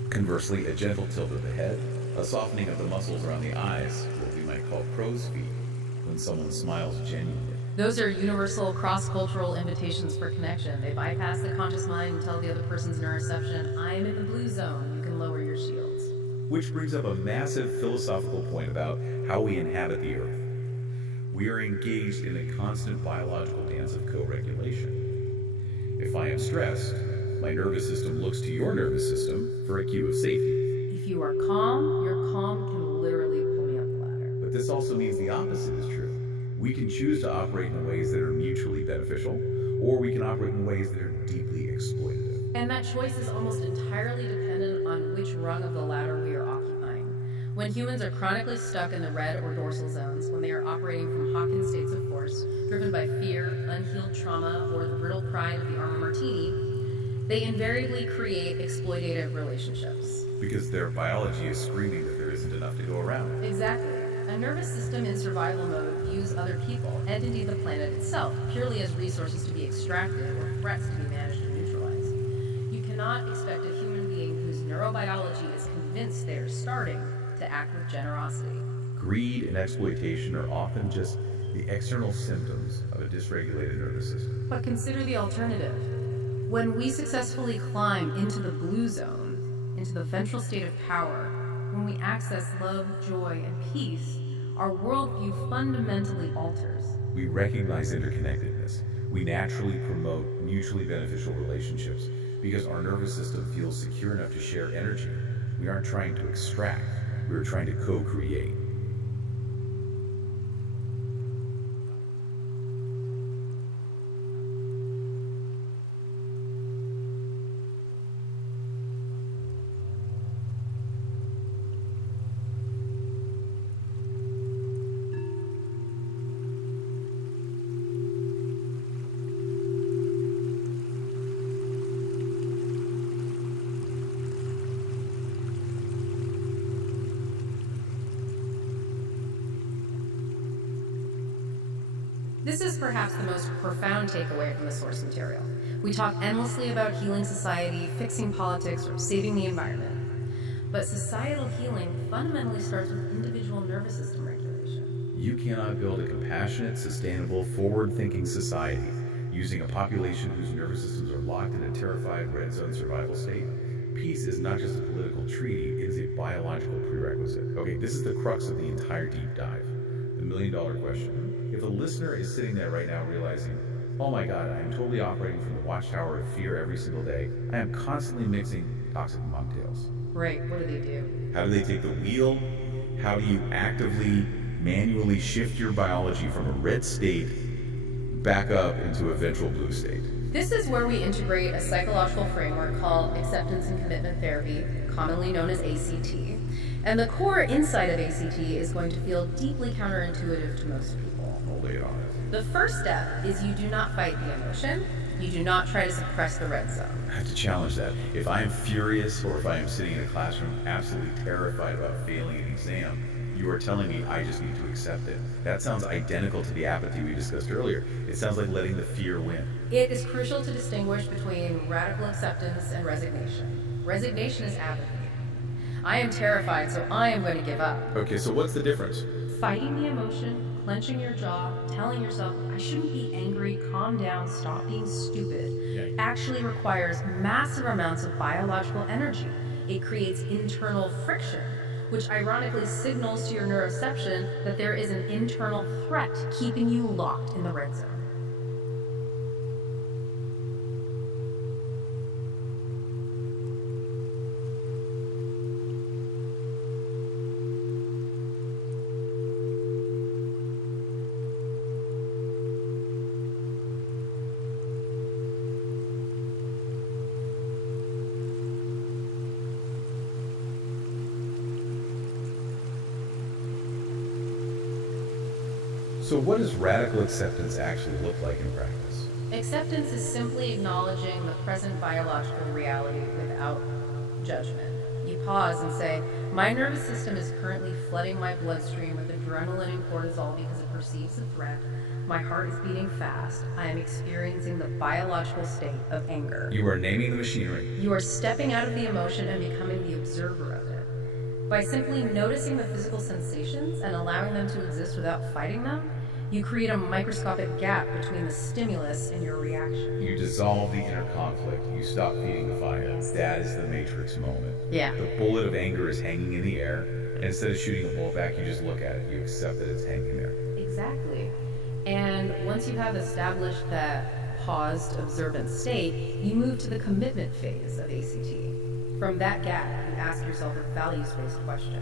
Conversely, a gentle tilt of the head, a softening of the muscles around the eyes, what we might call crow's feet, when someone smiles genuinely. Those are universal cross-cultural invitations for connection. They bypass the conscious mind and tell the other person's neuroception, I'm in the blue zone, you can lower your shields. Which brings up a massive philosophical point about how we inhabit the Earth. We are engaged in a constant biological dance of co-regulation. If I am stressed, my nervous system looks to your nervous system for a cue of safety. If you are calm, your calm can literally pull me up the ladder. But this also means the opposite is true. We can choose to operate in ways that are mutually beneficial, or we can operate in ways that are deeply exploitative. And that choice is almost entirely dependent on which rung of the ladder we are occupying. When humans are chronically stuck in the red or dorsal zones, when they are operating from Hawkins states of force, driven by fear, unhealed trauma, or the brittle pride of the armor martini, they invariably create exploitative relationships. Because their biology is screaming that there isn't enough to go around. Exactly. A nervous system in survival mode views other people, and indeed the planet itself, purely as resources to be extracted or threats to be managed and neutralized. You cannot expect a human being whose neurobiology is convinced they are starting to act with generosity. Greed and exploitation are often just the external symptoms of a dysregulated nervous system. But consider the alternative. When we successfully climb into the blue zone, into the ventral state of power, when we access love, joy, and peace, our worldview fundamentally alters. We recognize interconnectedness. We naturally promote mutually beneficial relationships because our nervous system feels secure enough to share energy. We aren't trying to extract, we are trying to co-create. This is perhaps the most profound takeaway from the source material. We talk endlessly about healing society, fixing politics, or saving the environment. But societal healing fundamentally starts with individual nervous system regulation. You cannot build a compassionate, sustainable, forward-thinking society using a population whose nervous systems are locked in a terrified red zone survival state. Peace is not just a political treaty, it is a biological prerequisite. Okay, this is the crux of the entire deep dive. The million-dollar question. If a listener is sitting there right now realizing, oh my God, I am totally operating from the watchtower of fear every single day. I am constantly mixing toxic mocktails. Right, what do they do? How do they take the wheel? How do you actively manually shift your biology from a red state back up into a ventral blue state. This is where we integrate a psychological framework called acceptance and commitment therapy, commonly known as ACT. And the core insight of ACT is going to feel deeply counterintuitive to most people. I'll lay it on it. The first step is you do not fight the emotion. You do not try to suppress the red zone. I have to challenge that. If I am furious or if I am sitting in a classroom absolutely terrified about failing an exam, you are telling me I just need to accept it. That sounds identical to the apathy we discussed earlier. It sounds like letting the fear win. It is crucial to distinguish between radical acceptance and resignation. Resignation is apathy. I am terrified, so I am going to give up. Okay, so what's the difference? Fighting the emotion, clenching your jaw, telling yourself, I shouldn't be angry, calm down, stop being stupid, actually requires massive amounts of biological energy. It creates internal friction, which ironically signals to your neuroception that there is an internal threat keeping you locked in the red zone. So what does radical acceptance actually look like in practice? Acceptance is simply acknowledging the present biological reality without judgment. You pause and say, my nervous system is currently flooding my bloodstream with adrenaline and cortisol because it perceives a threat. My heart is beating fast. I am experiencing the biological state of anger. You are naming the machinery. You are stepping out of the emotion and becoming the observer of it. By simply noticing the physical sensations and allowing them to exist without fighting them, you create a microscopic gap between the stimulus and your reaction. You dissolve the inner conflict. You stop feeding the fire. That is the matrix moment. Yeah. The bullet of anger is hanging in the air. And instead of shooting the bullet back, you just look at it. You accept that it's hanging there. Exactly. And once you have established that paused, observant state, you move to the commitment phase of ACT. From that gap, you ask yourself a values-based question.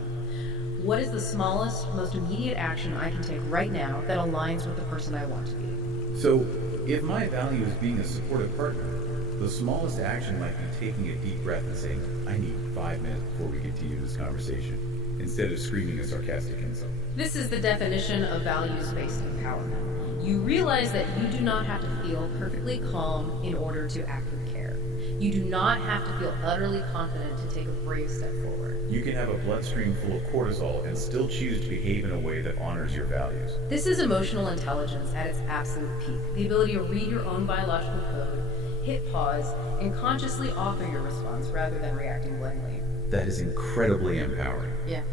What is the smallest, most immediate action I can take right now that aligns with the person I want to be? So, if my value is being a supportive partner, the smallest action might be taking a deep breath and saying, I need 5 minutes before we continue this conversation, instead of screaming a sarcastic insult. This is the definition of values-based empowerment. You realize that you do not have to feel perfectly calm in order to act with care. You do not have to feel utterly confident to take a brave step forward. You can have a bloodstream full of cortisol and still choose to behave in a way that honors your values. This is emotional intelligence at its absolute peak. The ability to read your own biological code, hit pause, and consciously offer your response rather than reacting blindly. That is incredibly empowering. Yeah.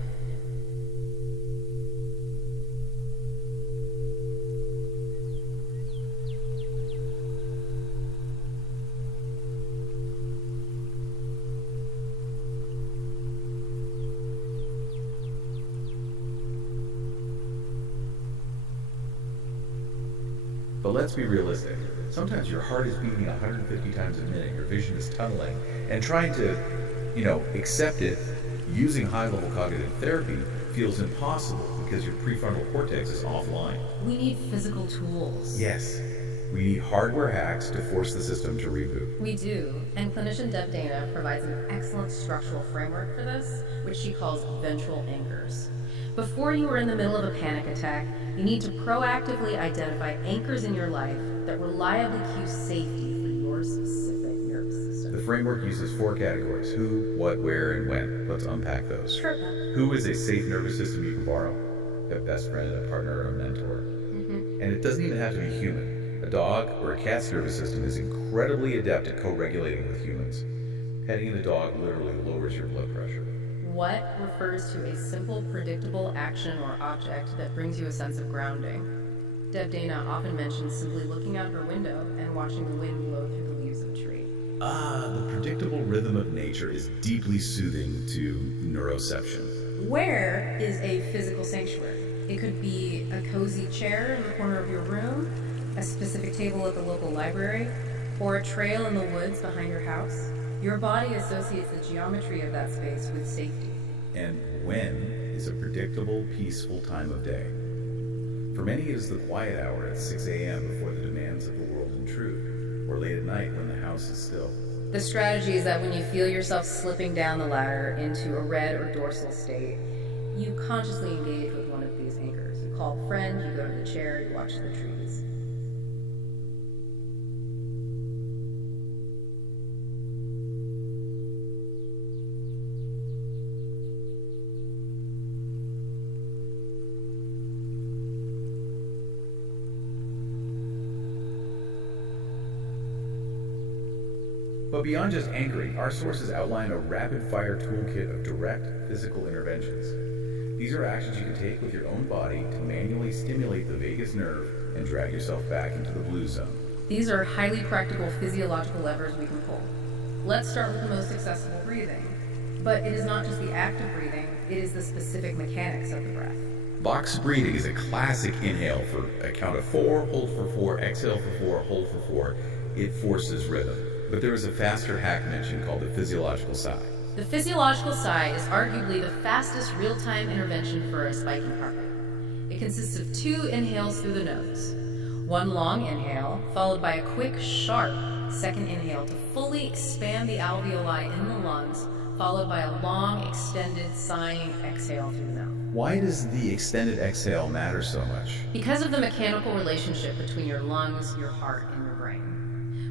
But let's be realistic. Sometimes your heart is beating 150 times a minute, your vision is tunneling, and trying to, accept it using high-level cognitive therapy feels impossible because your prefrontal cortex is offline. We need physical tools. Yes, we need hardware hacks to force the system to reboot. We do, and clinician Deb Dana provides an excellent structural framework for this, which she calls ventral anchors. Before you are in the middle of a panic attack, you need to proactively identify anchors in your life that reliably cue safety for your specific nervous system. The framework uses 4 categories: who, what, where, and when. Let's unpack those. Sure. Who is a safe nervous system you can borrow? A best friend, a partner, or a mentor. And it doesn't even have to be human. A dog or a cat's nervous system is incredibly adept at co-regulating with humans. Petting the dog literally lowers your blood pressure. What refers to a simple, predictable action or object that brings you a sense of grounding. Deb Dana often mentions simply looking out her window and watching the wind blow through the leaves of a tree. The predictable rhythm of nature is deeply soothing to neuroception. Where is a physical sanctuary? It could be a cozy chair in the corner of your room, a specific table at the local library, or a trail in the woods behind your house. Your body associates the geometry of that space with safety. And when is a predictable, peaceful time of day? For many, it is the quiet hour at 6 a.m. before the demands of the world intrude, or late at night when the house is still. The strategy is that when you feel yourself slipping down the ladder into a red or dorsal state, you consciously engage with one of these anchors. You call a friend, you go to the chair, you watch the trees. But beyond just anchoring, our sources outline a rapid-fire toolkit of direct physical interventions. These are actions you can take with your own body to manually stimulate the vagus nerve and drag yourself back into the blue zone. These are highly practical physiological levers we can pull. Let's start with the most accessible breathing. But it is not just the act of breathing, it is the specific mechanics of the breath. Box breathing is a classic inhale for a count of 4, hold for 4, exhale for 4, hold for 4. It forces rhythm. But there is a faster hack mentioned called the physiological sigh. The physiological sigh is arguably the fastest real-time intervention for a spiking heart rate. It consists of 2 inhales through the nose. 1 long inhale, followed by a quick, sharp second inhale to fully expand the alveoli in the lungs, followed by a long, extended, sighing exhale through the mouth. Why does the extended exhale matter so much? Because of the mechanical relationship between your lungs, your heart, and your brain.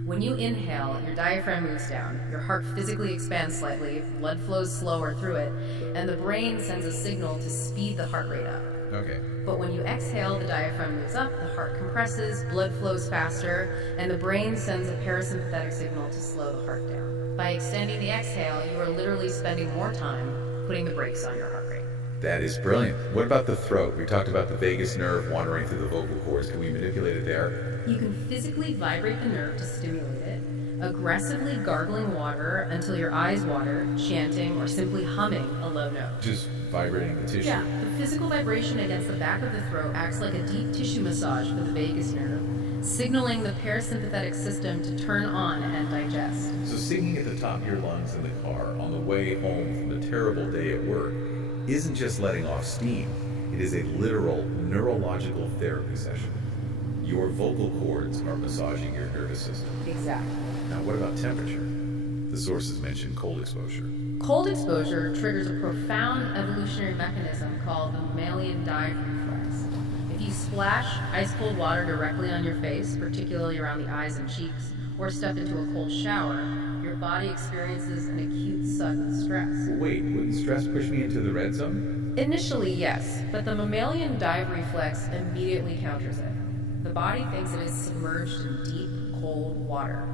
When you inhale, your diaphragm moves down, your heart physically expands slightly, blood flows slower through it, and the brain sends a signal to speed the heart rate up. Okay. But when you exhale, the diaphragm moves up, the heart compresses, blood flows faster, and the brain sends a parasympathetic signal to slow the heart down. By extending the exhale, you are literally spending more time putting the brakes on your heart rate. That is brilliant. What about the throat? We talked about the vagus nerve wandering through the vocal cords. Can we manipulate it there? You can physically vibrate the nerve to stimulate it, aggressively gargling water until your eyes water, chanting, or simply humming a low note. Just vibrating the tissue? Yeah, the physical vibration against the back of the throat acts like a deep tissue massage for the vagus nerve, signaling the parasympathetic system to turn on and digest. So singing at the top of your lungs in the car on the way home from a terrible day at work isn't just letting off steam. It is a literal neurological therapy session. Your vocal cords are massaging your nervous system. Exactly. Now what about temperature? The sources mention cold exposure. Cold exposure triggers a profound evolutionary mechanism called the mammalian dive reflex. If you splash ice cold water directly on your face, particularly around the eyes and cheeks, or step into a cold shower, your body experiences an acute sudden stress. Wait, wouldn't stress push me into the red zone? Initially, yes, but the mammalian dive reflex immediately counters it. The body thinks it is submerged in deep, cold water.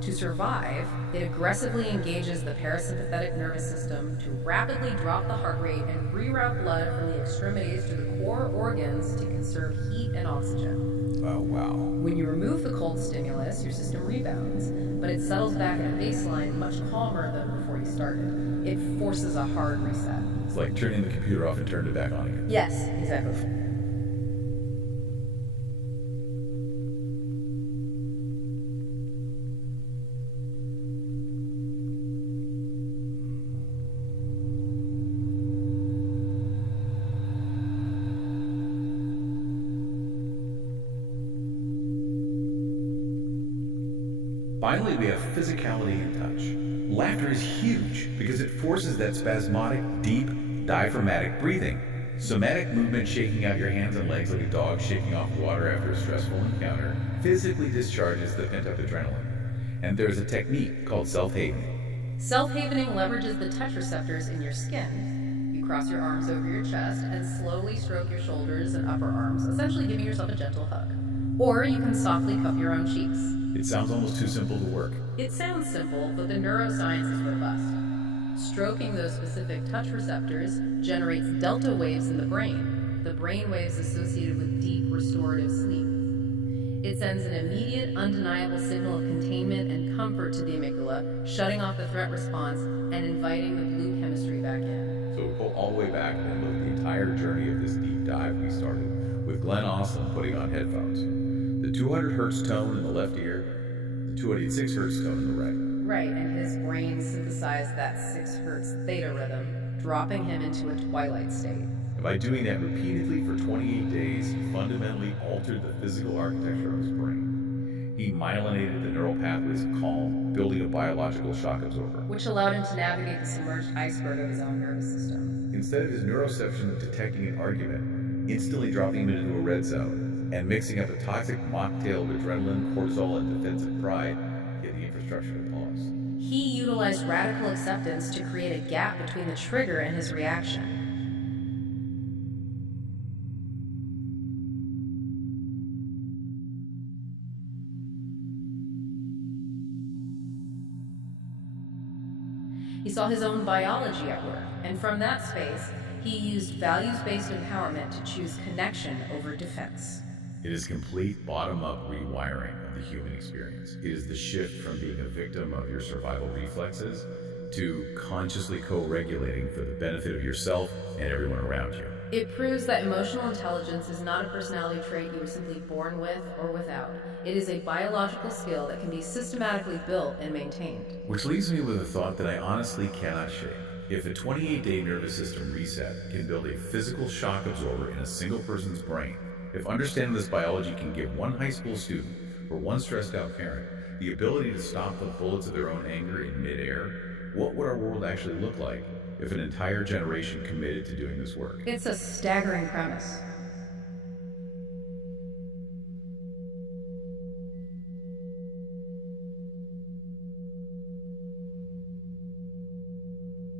To survive, it aggressively engages the parasympathetic nervous system to rapidly drop the heart rate and reroute blood from the extremities to the core organs to conserve heat and oxygen. Oh, wow. When you remove the cold stimulus, your system rebounds, but it settles back at a baseline much calmer than before you started. It forces a hard reset. It's like turning the computer off and turning it back on again. Yes, exactly. Finally, we have physicality and touch. Laughter is huge because it forces that spasmodic, deep, diaphragmatic breathing. Somatic movement shaking out your hands and legs like a dog shaking off water after a stressful encounter physically discharges the pent-up adrenaline. And there's a technique called self-havening. Self-havening leverages the touch receptors in your skin. You cross your arms over your chest and slowly stroke your shoulders and upper arms, essentially giving yourself a gentle hug. Or you can softly cup your own cheeks. It sounds almost too simple to work. It sounds simple, but the neuroscience is robust. Stroking those specific touch receptors generates delta waves in the brain waves associated with deep restorative sleep. It sends an immediate, undeniable signal of containment and comfort to the amygdala, shutting off the threat response and inviting the blue chemistry back in. So we'll pull all the way back and look at the entire journey of this deep dive we started with Glenn Awesome putting on headphones. The 200 hertz tone in the left ear, the 286 hertz tone in the right. Right, and his brain synthesized that 6 hertz theta rhythm, dropping him into a twilight state. And By doing that repeatedly for 28 days, he fundamentally altered the physical architecture of his brain. He myelinated the neural pathways of calm, building a biological shock absorber, which allowed him to navigate the submerged iceberg of his own nervous system. Instead of his neuroception detecting an argument, instantly dropping him into a red zone, and mixing up a toxic mocktail of adrenaline, cortisol, and defensive pride, he had the infrastructure to pause. He utilized radical acceptance to create a gap between the trigger and his reaction. He saw his own biology at work, and from that space, he used values-based empowerment to choose connection over defense. It is complete bottom-up rewiring of the human experience. It is the shift from being a victim of your survival reflexes to consciously co-regulating for the benefit of yourself and everyone around you. It proves that emotional intelligence is not a personality trait you were simply born with or without. It is a biological skill that can be systematically built and maintained. Which leaves me with a thought that I honestly cannot shake. If a 28-day nervous system reset can build a physical shock absorber in a single person's brain, if understanding this biology can give one high school student or one stressed out parent the ability to stop the bullets of their own anger in midair, what would our world actually look like if an entire generation committed to doing this work? It's a staggering premise.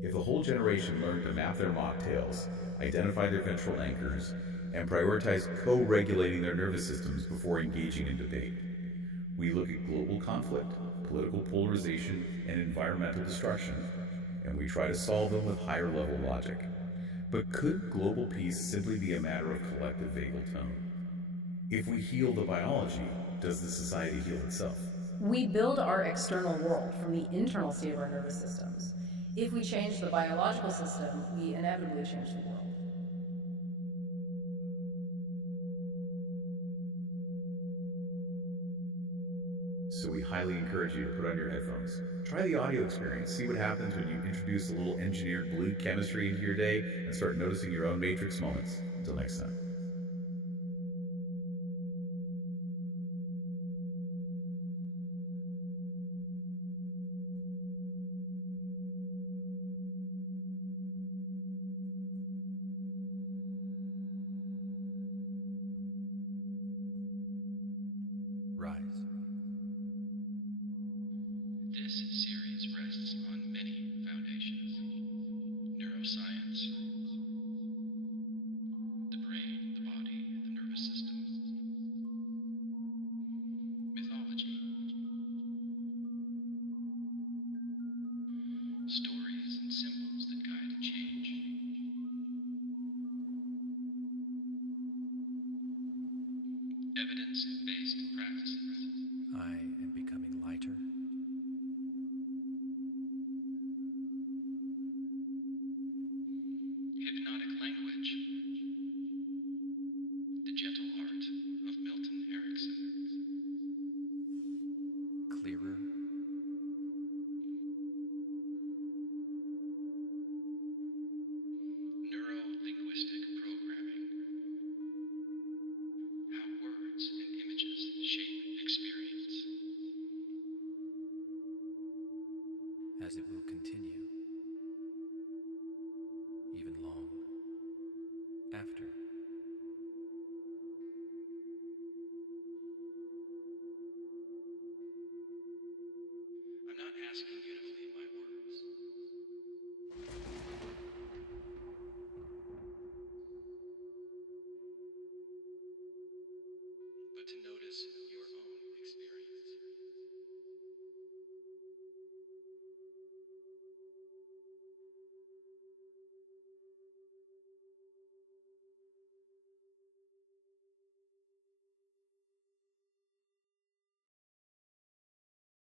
If the whole generation learned to map their mocktails, identify their ventral anchors, and prioritize co-regulating their nervous systems before engaging in debate, we look at global conflict, political polarization, and environmental destruction, and we try to solve them with higher level logic. But could global peace simply be a matter of collective vagal tone? If we heal the biology, does the society heal itself? We build our external world from the internal state of our nervous systems. If we change the biological system, we inevitably change the world. So we highly encourage you to put on your headphones. Try the audio experience. See what happens when you introduce a little engineered blue chemistry into your day and start noticing your own matrix moments. Until next time. Rise. This series rests on many foundations: neuroscience, the brain, the body, the nervous system, mythology, stories and symbols that guide change, evidence-based practices. I